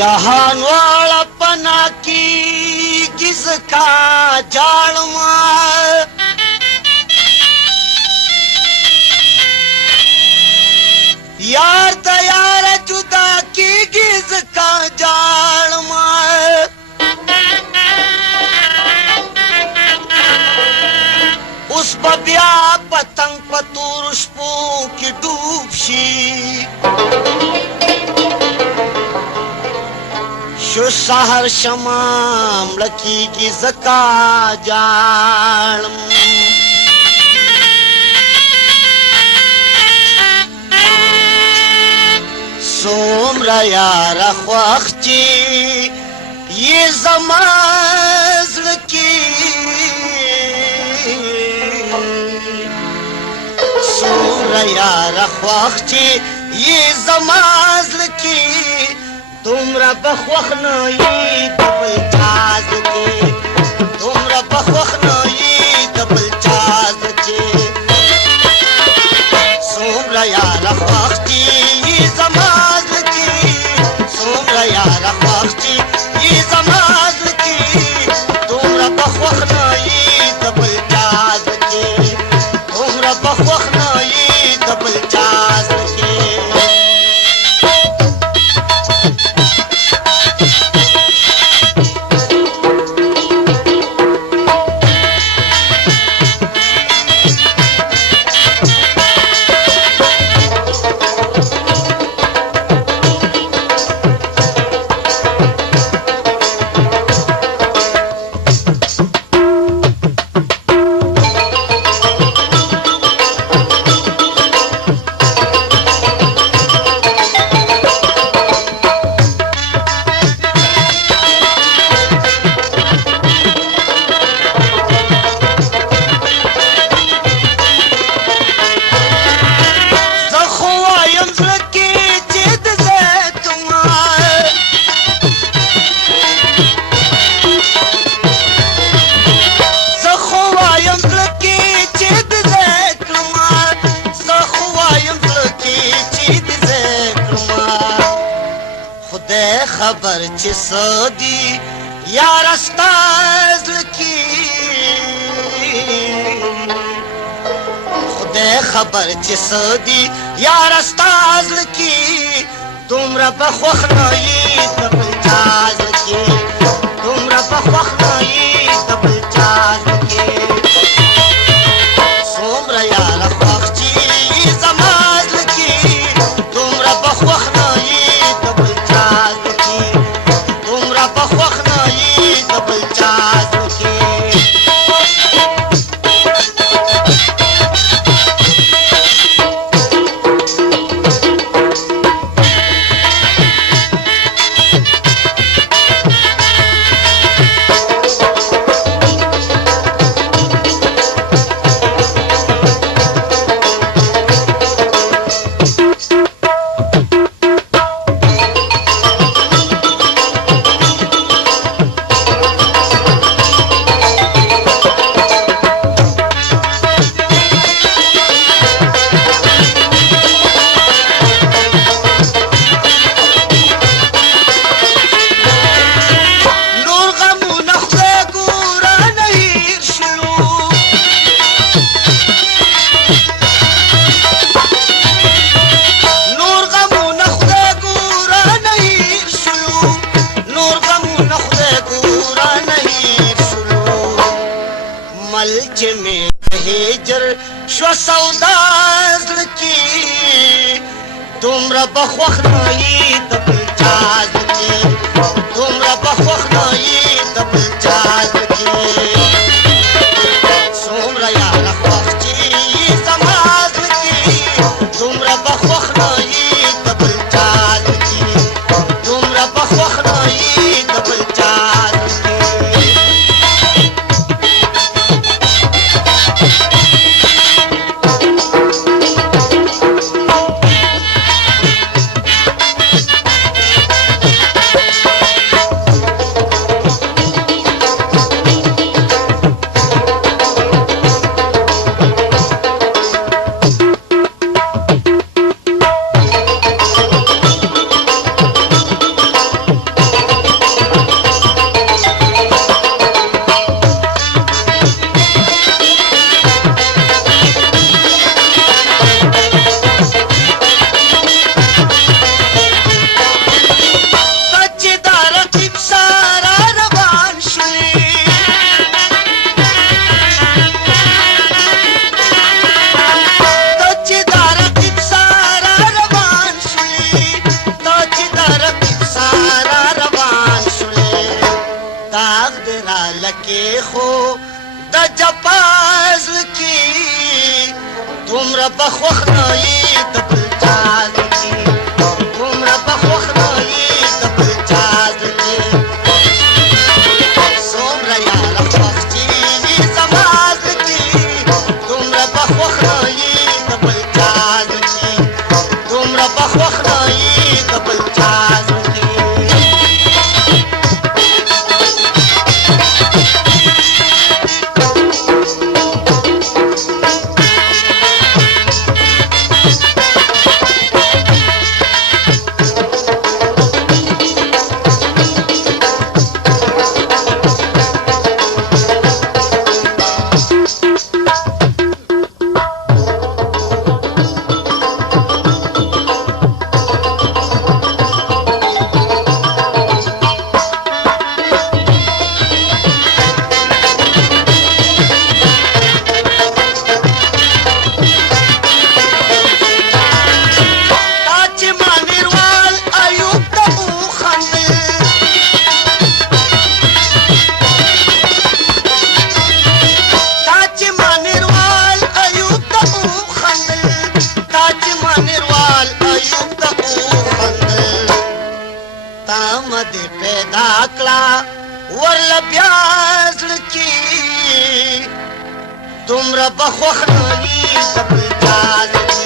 जहान वाला पना की किसका जालमा यार तैयार जुदा की किसका जालमा उस बबिया पतंग पतुरुष्पों की डूबशी शो सहर शमाम लकी की जका जालम सोमरा यार ख्वाखची ये जमाज लकी सोमरा यार ख्वाखची ये जमाज लकी तुमरा बख्वखनई डबल चाज के तुमरा बख्वखनई डबल चाज के सोमरा यार ख्वाखची ये जमाज की सोमरा यार ख्वाखची ये जमाज की तुमरा बख्वखनई डबल चाज के तुमरा बख्वखनई डबल चाज के खबर च सदी यार अस्ताज की खुदे खबर च सदी यार अस्ताज की तुमरा बख्वखनई डबल चाज की तुमरा बख्वखनई डबल चाज की सोमरा यार ख्वाखची जमाज की तुमरा बख्वखनई डबल चाज तुमरा बख्वखनई डबल चाज के मलच में हेजर शो सौदाज की तुमरा बख्वखनई डबल चाज की तुमरा बख्वखनई डबल चाज की सोमरा यार ख्वाखची जमाज की तुमरा बख्वखनई डबल चाज की तुमरा बख्वखनई डबल चाज پازل کی دومره بخوخ نه یې د بل چا زړه کې دومره بخوخ نه یې د بل چا زړه کې څومره یاره خوښ چې وي زما زړه کې دومره بخوخ نه یې د بل چا زړه کې دومره بخوخ نه یې د بل چا زړه کې دې پیدا کړه ورله بیا زړه کې دومره بخوښ نه وي د بل چا زړه